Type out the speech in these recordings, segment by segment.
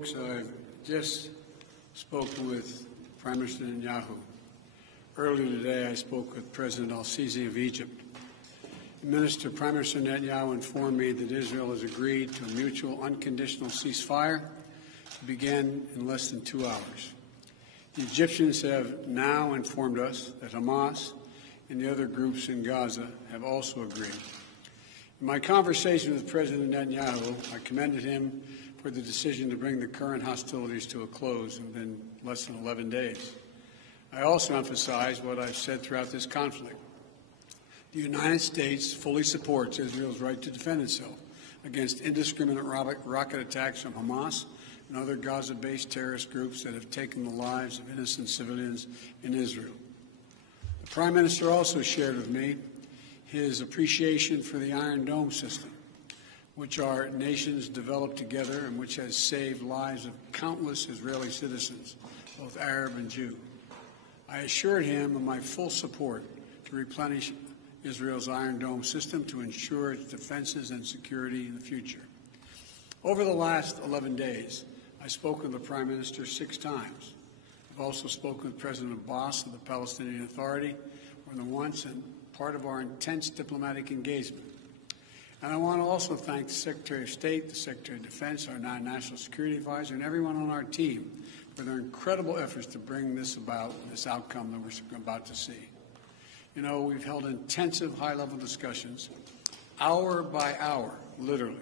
folks, I've just spoken with Prime Minister Netanyahu. Earlier today, I spoke with President al-Sisi of Egypt. Prime Minister Netanyahu informed me that Israel has agreed to a mutual unconditional ceasefire to begin in less than 2 hours. The Egyptians have now informed us that Hamas and the other groups in Gaza have also agreed. In my conversation with President Netanyahu, I commended him for the decision to bring the current hostilities to a close within less than 11 days. I also emphasized what I've said throughout this conflict. The United States fully supports Israel's right to defend itself against indiscriminate rocket attacks from Hamas and other Gaza-based terrorist groups that have taken the lives of innocent civilians in Israel. The Prime Minister also shared with me his appreciation for the Iron Dome system, which our nations developed together and which has saved lives of countless Israeli citizens, both Arab and Jew. I assured him of my full support to replenish Israel's Iron Dome system to ensure its defenses and security in the future. Over the last 11 days, I spoke with the Prime Minister 6 times. I've also spoken with President Abbas of the Palestinian Authority more than once, and part of our intense diplomatic engagement. And I want to also thank the Secretary of State, the Secretary of Defense, our National Security Advisor, and everyone on our team for their incredible efforts to bring this outcome that we're about to see. You know, we've held intensive high-level discussions, hour by hour, literally.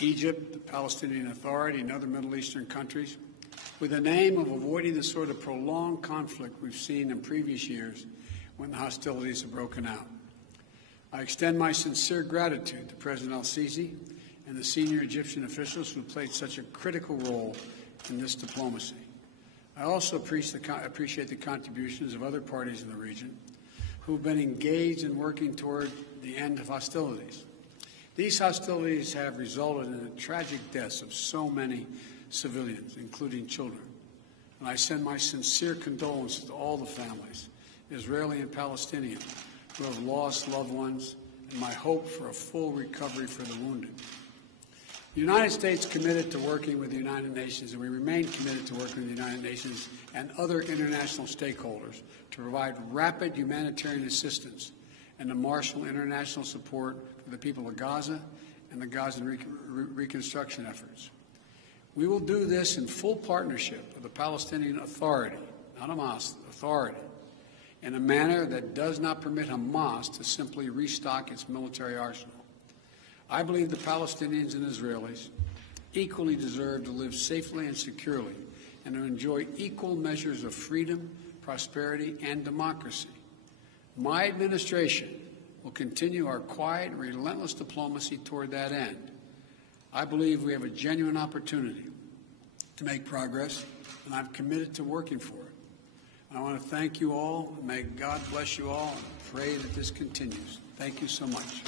Egypt, the Palestinian Authority, and other Middle Eastern countries, with the aim of avoiding the sort of prolonged conflict we've seen in previous years when the hostilities have broken out. I extend my sincere gratitude to President al-Sisi and the senior Egyptian officials who played such a critical role in this diplomacy. I also appreciate the contributions of other parties in the region who've been engaged in working toward the end of hostilities. These hostilities have resulted in the tragic deaths of so many civilians, including children. And I send my sincere condolences to all the families, Israeli and Palestinian, who have lost loved ones, and my hope for a full recovery for the wounded. The United States committed to working with the United Nations, and we remain committed to working with the United Nations and other international stakeholders to provide rapid humanitarian assistance and to marshal international support for the people of Gaza and the Gaza reconstruction efforts. We will do this in full partnership with the Palestinian Authority, not Hamas, Authority, in a manner that does not permit Hamas to simply restock its military arsenal. I believe the Palestinians and Israelis equally deserve to live safely and securely and to enjoy equal measures of freedom, prosperity, and democracy. My administration will continue our quiet and relentless diplomacy toward that end. I believe we have a genuine opportunity to make progress, and I'm committed to working for it. I want to thank you all. May God bless you all, and pray that this continues. Thank you so much.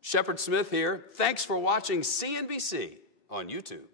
Shepard Smith here. Thanks for watching CNBC on YouTube.